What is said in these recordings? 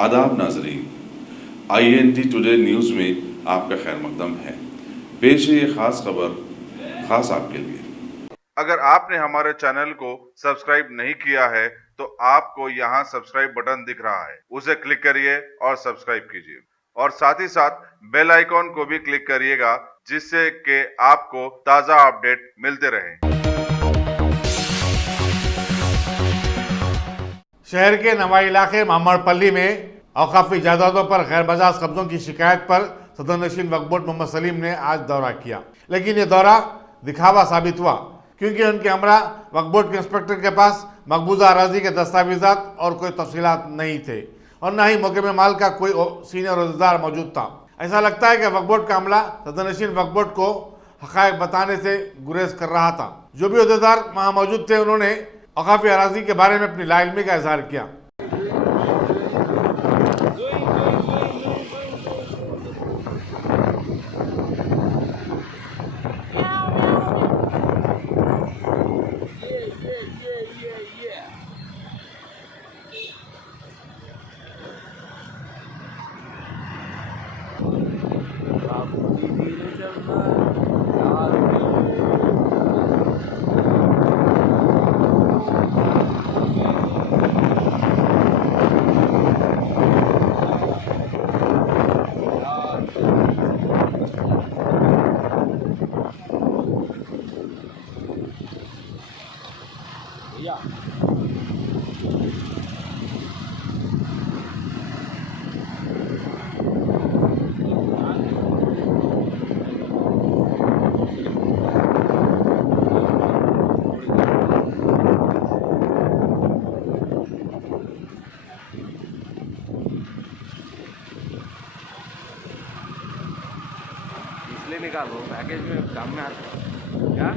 आदाब नाजरीन, INT today news में आपका खैर मकदम है। पेश है ये खास खबर खास आपके लिए। अगर आपने हमारे चैनल को सब्सक्राइब नहीं किया है तो आपको यहाँ सब्सक्राइब बटन दिख रहा है, उसे क्लिक करिए और सब्सक्राइब कीजिए और साथ ही साथ बेल आइकॉन को भी क्लिक करिएगा, जिससे कि आपको ताज़ा अपडेट मिलते रहें। शहर के नवाई इलाके मामड़पल्ली में औकाफी जायदादों पर गैर बजाज कब्जों की शिकायत पर सदर नशीन वक्फ बोर्ड मोहम्मद सलीम ने आज दौरा किया, लेकिन ये दौरा दिखावा साबित हुआ क्योंकि उनके हमरा वक्फ बोर्ड के इंस्पेक्टर के पास मकबूजा अराजी के दस्तावेजात और कोई तफसीलात नहीं थे और न ही मौके में माल का कोई सीनियर अहदेदार मौजूद था। ऐसा लगता है कि वक्फ बोर्ड का अमला सदर नशीन वक्फ बोर्ड को हक़ाइक़ बताने से गुरेज कर रहा था। जो भी अहदेदार वहाँ मौजूद थे उन्होंने औकाफी अराजी के बारे में अपनी लाइल्मी का इजहार किया। इसलिए निकालो, पैकेज में काम में आता है क्या?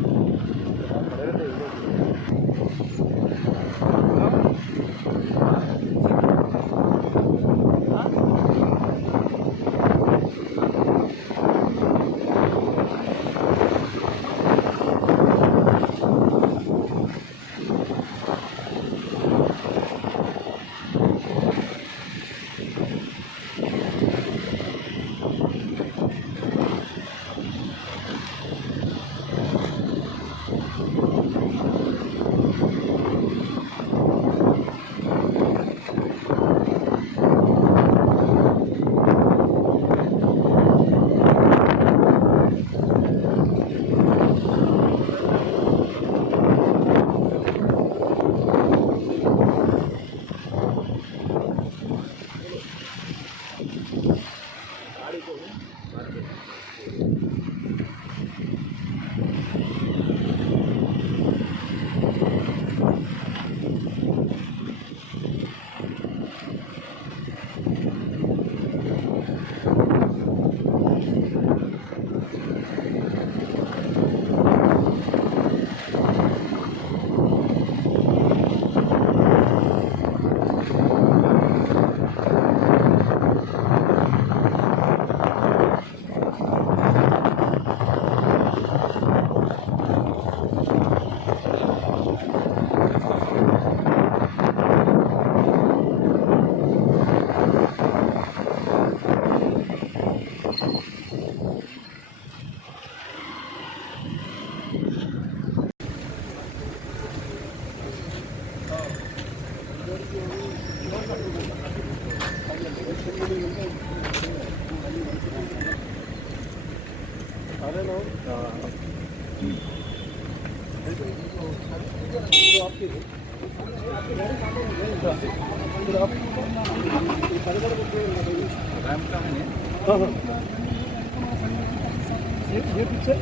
ये पीछे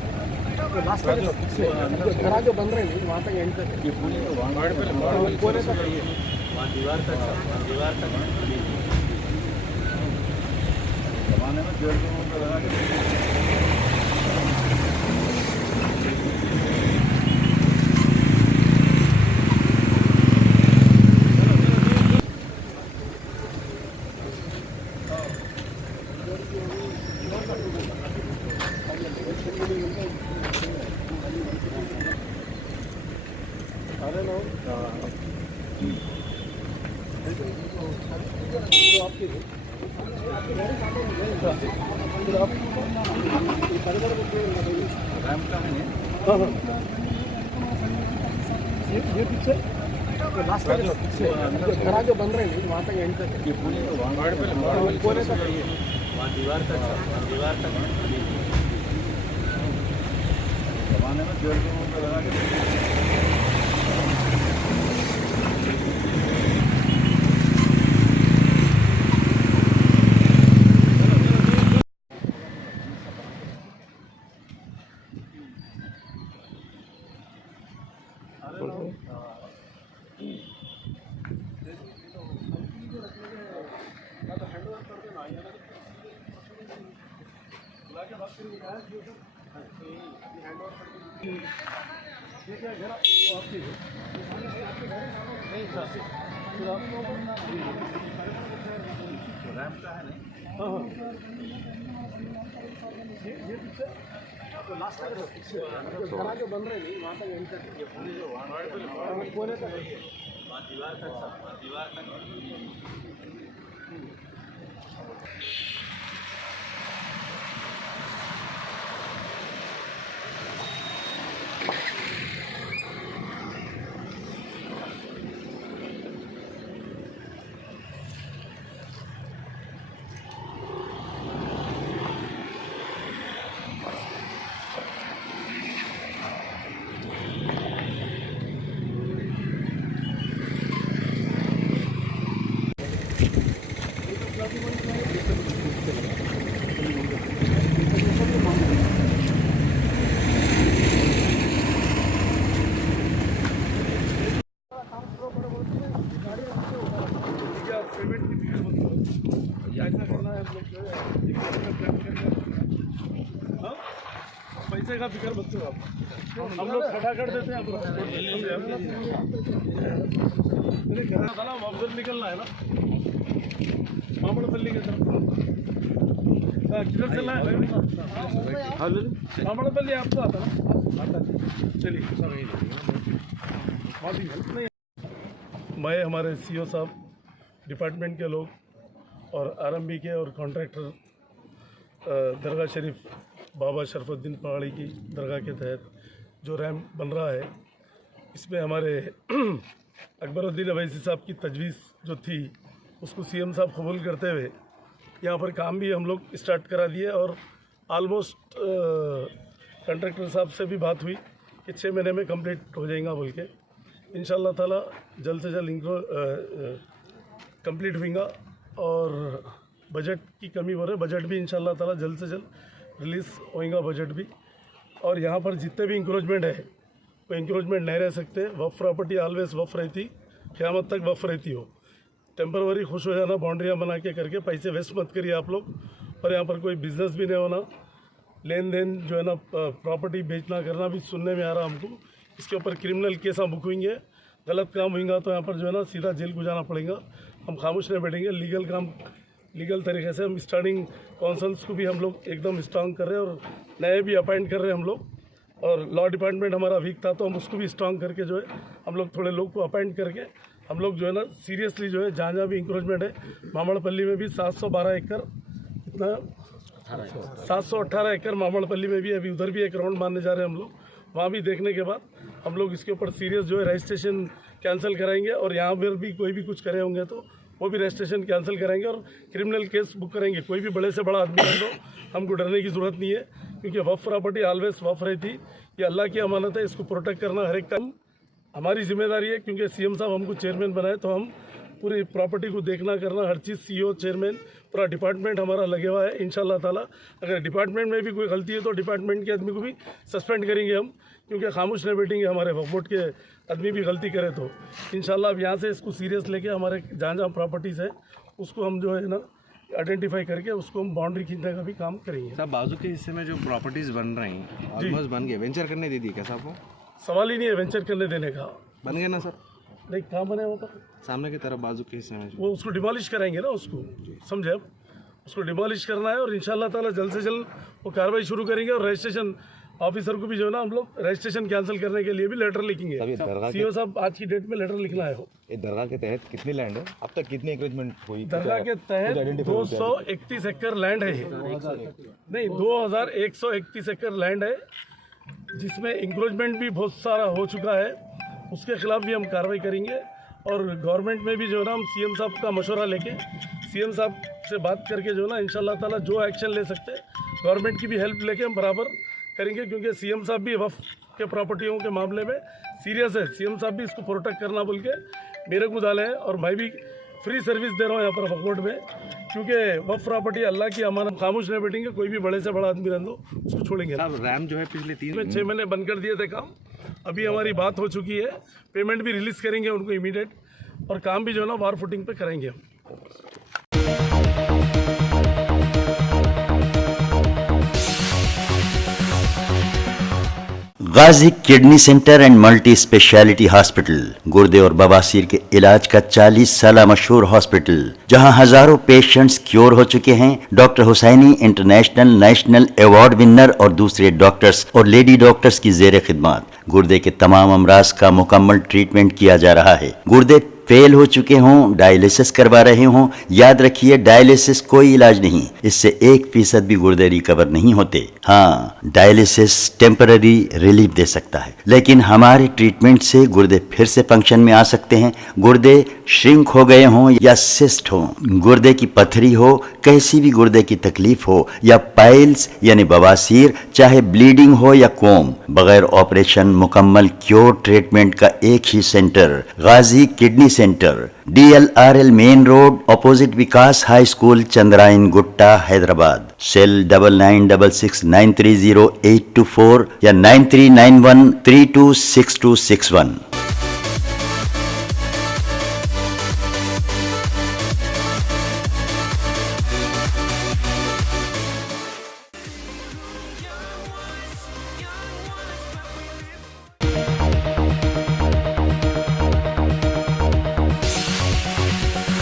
लास्ट घरा जो बन रहे हैं वहाँ तक एंटर ये पूरे तक दीवार तक जमाने में डेढ़ किलोमीटर लगा के अरे नो आपकी है। फिर आप ये परिवार को रैम का है हाँ हाँ ये पीछे ये लास्ट का जो पीछे जो घरा जो बन रहे हैं वहाँ तक एंड तक ये पुली तो वार्ड पे कोने तक वहाँ दीवार तक जमाने में जोर के लगा के रैम का है हाँ हाँ ये पीछे तो लास्ट का जो पीछे जो घरा जो बन रहे हैं वहाँ तक एंड तक ये पुली तो वार्ड कोने तक वहाँ दीवार तक पैसे का फिक्र मत करो आप हम लोग खड़ा कर देते हैं साला वापस निकलना है ना मामड़पल्ली की तरफ किधर चलना है मामड़पल्ली आपको आता ना चलिए मैं हमारे सीओ साहब डिपार्टमेंट के लोग और आरएमबी के और कॉन्ट्रैक्टर दरगाह शरीफ बाबा शरफुद्दीन पहाड़ी की दरगाह के तहत जो रैम्प बन रहा है इसमें हमारे अकबरुद्दीन अवैसी साहब की तजवीज़ जो थी उसको सीएम साहब कबूल करते हुए यहाँ पर काम भी हम लोग स्टार्ट करा दिए और ऑलमोस्ट कॉन्ट्रैक्टर साहब से भी बात हुई कि 6 महीने में कंप्लीट हो जाएगा बोल के इंशाल्लाह ताला जल्द से जल्द कंप्लीट होगा और बजट की कमी हो रही है बजट भी इंशाल्लाह ताला जल्द से जल्द रिलीज़ होएगा बजट भी और यहाँ पर जितने भी इंक्रोचमेंट है वो इंक्रोचमेंट नहीं रह सकते वफ़ प्रॉपर्टी ऑलवेज वफ़ रहती क़यामत तक वफ़ रहती हो टेम्परवरी खुश हो जाना बाउंड्रियाँ बना के करके पैसे वेस्ट मत करिए आप लोग और यहाँ पर कोई बिज़नेस भी नहीं होना लेन देन जो है ना प्रॉपर्टी बेचना करना भी सुनने में आ रहा हमको इसके ऊपर क्रिमिनल केस हम बुक होंगे गलत काम होगा तो यहाँ पर जो है ना सीधा जेल को जाना पड़ेगा हम खामोश नहीं बैठेंगे लीगल तरीके से हम स्टार्टिंग काउंसल्स को भी हम लोग एकदम स्ट्रांग कर रहे हैं और नए भी अपॉइंट कर रहे हैं हम लोग और लॉ डिपार्टमेंट हमारा वीक था तो हम उसको भी स्ट्रांग करके जो है हम लोग थोड़े लोग को अपॉइंट करके हम लोग जो है ना सीरियसली जो है जहाँ भी इंक्रोचमेंट है मामड़पल्ली में भी 712 एकड़ इतना 718 एकड़ मामड़पल्ली में भी अभी उधर भी एक राउंड मारने जा रहे हैं हम लोग वहाँ भी देखने के बाद हम लोग इसके ऊपर सीरियस जो है रजिस्ट्रेशन कैंसिल कराएंगे और यहाँ पर भी कोई भी कुछ करे होंगे तो वो भी रजिस्ट्रेशन कैंसिल कराएंगे और क्रिमिनल केस बुक करेंगे कोई भी बड़े से बड़ा आदमी है तो हमको डरने की ज़रूरत नहीं है क्योंकि वफ़ प्रॉपर्टी ऑलवेज वफ़ रहती ये अल्लाह की अमानत है इसको प्रोटेक्ट करना हर एक टाइम हमारी जिम्मेदारी है क्योंकि सीएम साहब हमको चेयरमैन बनाए तो हम पूरी प्रॉपर्टी को देखना करना हर चीज़ सीईओ चेयरमैन पूरा डिपार्टमेंट हमारा लगे हुआ है इंशाल्लाह ताला अगर डिपार्टमेंट में भी कोई गलती है तो डिपार्टमेंट के आदमी को भी सस्पेंड करेंगे हम क्योंकि खामोश नहीं बैठेंगे हमारे वक्फ बोर्ड के आदमी भी गलती करे तो इंशाल्लाह अब यहाँ से इसको सीरियस लेके हमारे जहाँ प्रॉपर्टीज़ है उसको हम जो है ना आइडेंटिफाई करके उसको हम बाउंड्री खींचने का भी काम करेंगे। साहब बाजू के हिस्से में जो प्रॉपर्टीज़ बन रही हैं ऑलमोस्ट बन गए वेंचर करने दे दी क्या साहब को? सवाल ही नहीं है वेंचर करने देने का। बन गए ना सर? नहीं कहाँ बने वो तो सामने की तरफ बाजू के हिस्से में वो उसको डिमोलिश कराएंगे ना उसको समझे अब उसको डिमोलिश करना है और इंशाल्लाह ताला जल्द से जल्द वो कार्रवाई शुरू करेंगे और रजिस्ट्रेशन ऑफिसर को भी जो है ना हम लोग रजिस्ट्रेशन कैंसिल करने के लिए भी लेटर लिखेंगे। सीओ साहब आज की डेट में लेटर लिखना है। ये दरगाह के तहत कितनी लैंड है? अब तक कितनी इंक्रोचमेंट हुई? दरगाह के तहत 231 एकड़ लैंड है। नहीं, 2131 एकड़ लैंड है, जिसमें इंक्रोचमेंट भी बहुत सारा हो चुका है। उसके खिलाफ भी हम कार्रवाई करेंगे और गवर्नमेंट में भी जो है ना हम सीएम साहब का मशवरा लेके सीएम साहब से बात करके जो है ना इंशाल्लाह ताला जो एक्शन ले सकते हैं गवर्नमेंट की भी हेल्प लेके हम बराबर करेंगे, क्योंकि सीएम साहब भी वक्फ के प्रॉपर्टियों के मामले में सीरियस है। सीएम साहब भी इसको प्रोटेक्ट करना बोल के मेरे को डाले हैं और मैं भी फ्री सर्विस दे रहा हूँ यहाँ पर वक्फ बोर्ड में, क्योंकि वक्फ प्रॉपर्टी अल्लाह की अमानत, खामोश नहीं बैठेंगे। कोई भी बड़े से बड़ा आदमी रहने दो, उसको छोड़ेंगे। रैम जो है पिछले 6 महीने बंद कर दिए थे काम, अभी हमारी बात हो चुकी है, पेमेंट भी रिलीज़ करेंगे उनको इमीडिएट, और काम भी जो है ना वार फुटिंग पे करेंगे हम। Ghazi kidney centre and multi speciality hospital, गुर्दे और बवासीर के इलाज का 40 साल मशहूर हॉस्पिटल, जहां हजारों पेशेंट्स क्योर हो चुके हैं। Doctor Hussaini international national award winner और दूसरे डॉक्टर्स और लेडी डॉक्टर्स की जेर खिदमत गुर्दे के तमाम अमराज का मुकम्मल ट्रीटमेंट किया जा रहा है। गुर्दे फेल हो चुके हों, डायलिसिस करवा रहे हों, याद रखिए डायलिसिस कोई इलाज नहीं, इससे 1% भी गुर्दे रिकवर नहीं होते। हाँ, डायलिसिस टेम्पररी रिलीफ दे सकता है, लेकिन हमारे ट्रीटमेंट से गुर्दे फिर से फंक्शन में आ सकते हैं। गुर्दे श्रिंक हो गए हों या सिस्ट हो, गुर्दे की पथरी हो, कैसी भी गुर्दे की तकलीफ हो, या पाइल्स यानी बवासीर, चाहे ब्लीडिंग हो या कोम, बगैर ऑपरेशन मुकम्मल क्योर ट्रीटमेंट का एक ही centre, Ghazi kidney centre, DLRL main road, opposite Vikas high school, Chandrayangutta, Hyderabad. Cell 9966930824 या 9391326261।